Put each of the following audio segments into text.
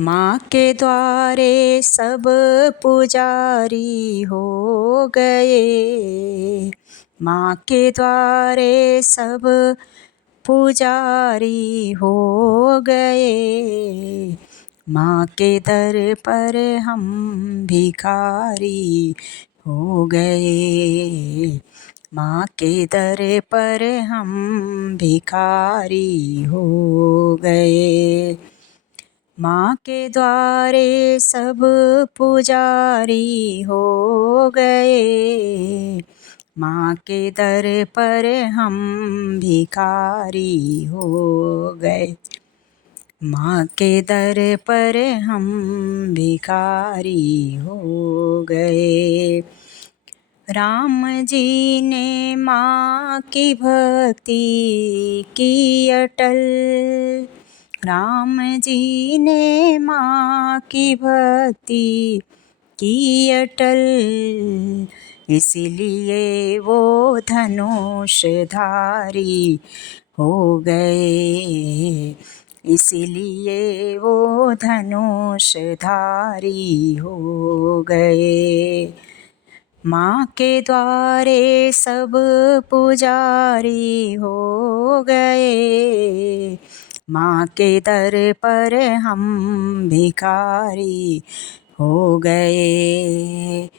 माँ के द्वारे सब पुजारी हो गए। माँ के द्वारे सब पुजारी हो गए। माँ के दर पर हम भिखारी हो गए। माँ के दर पर हम भिखारी हो गए। माँ के द्वारे सब पुजारी हो गए। माँ के दर पर हम भिखारी हो गए। माँ के दर पर हम भिखारी हो गए। राम जी ने माँ की भक्ति की अटल। राम जी ने माँ की भक्ति की अटल। इसलिए वो धनुषधारी हो गए। इसलिए वो धनुषधारी हो गए। माँ के द्वारे सब पुजारी हो गए। माँ के दर पर हम भिखारी हो गए।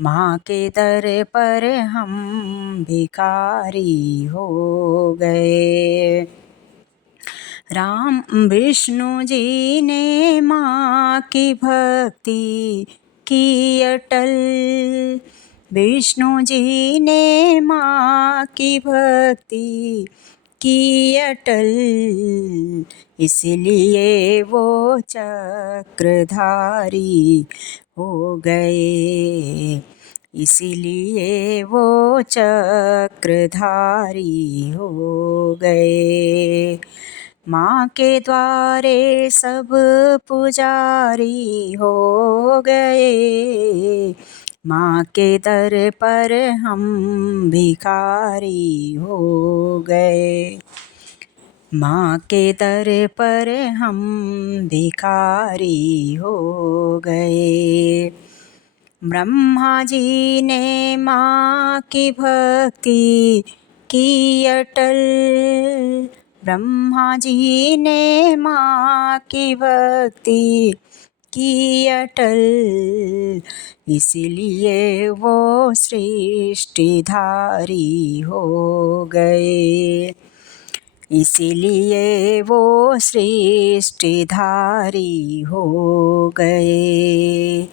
माँ के दर पर हम भिखारी हो गए। राम विष्णु जी ने माँ की भक्ति की अटल। विष्णु जी ने माँ की भक्ति की अटल। इसलिए वो चक्रधारी हो गए। इसलिए वो चक्रधारी हो गए। माँ के द्वारे सब पुजारी हो गए। माँ के दर पर हम भिखारी हो गए। माँ के दर पर हम भिखारी हो गए। ब्रह्मा जी ने माँ की भक्ति की अटल। ब्रह्मा जी ने माँ की भक्ति की अटल। इसलिए वो सृष्टिधारी हो गए। इसलिए वो सृष्टिधारी हो गए।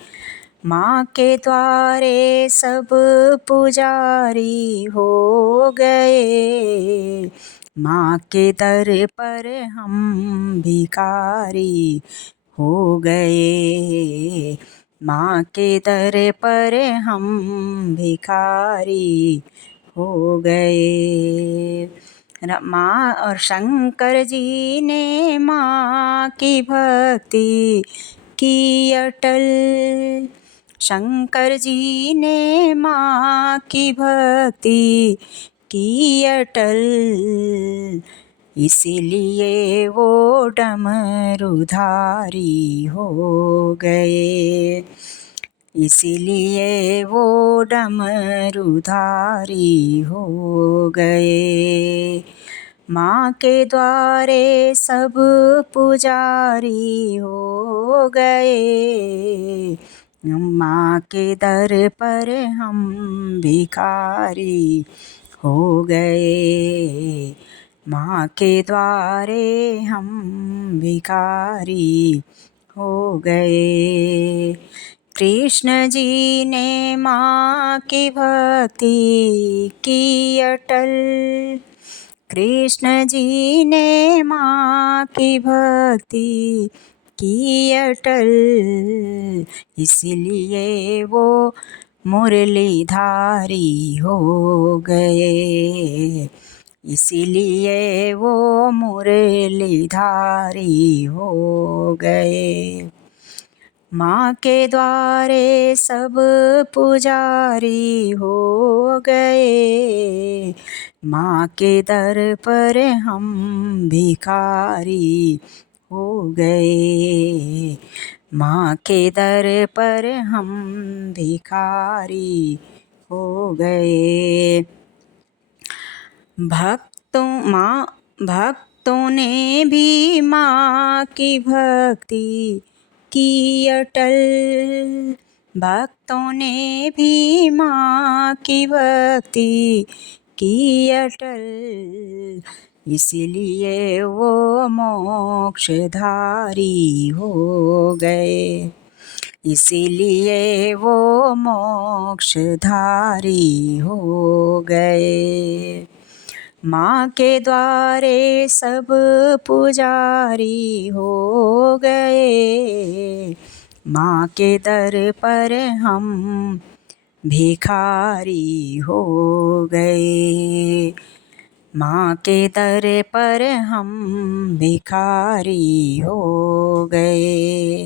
माँ के द्वारे सब पुजारी हो गए। माँ के दर पर हम भिखारी हो गए। माँ के दर पर हम भिखारी हो गए। माँ और शंकर जी ने माँ की भक्ति की अटल। शंकर जी ने माँ की भक्ति की अटल। इसीलिए वो डमरूधारी हो गए। इसीलिए वो डमरूधारी हो गए। माँ के द्वारे सब पुजारी हो गए। माँ के दर पर हम भिखारी हो गए। माँ के द्वारे हम भिखारी हो गए। कृष्ण जी ने माँ की भक्ति की अटल। कृष्ण जी ने माँ की भक्ति की अटल। इसलिए वो मुरलीधारी हो गए। इसलिए वो मुरलीधारी हो गए। माँ के द्वारे सब पुजारी हो गए। माँ के दर पर हम भिखारी हो गए। माँ के दर पर हम भिखारी हो गए। भक्तों ने भी माँ की भक्ति की अटल। भक्तों ने भी माँ की भक्ति की अटल। इसलिए वो मोक्षधारी हो गए। इसीलिए वो मोक्षधारी हो गए। माँ के द्वारे सब पुजारी हो गए। माँ के दर पर हम भिखारी हो गए। माँ के दर पर हम भिखारी हो गए।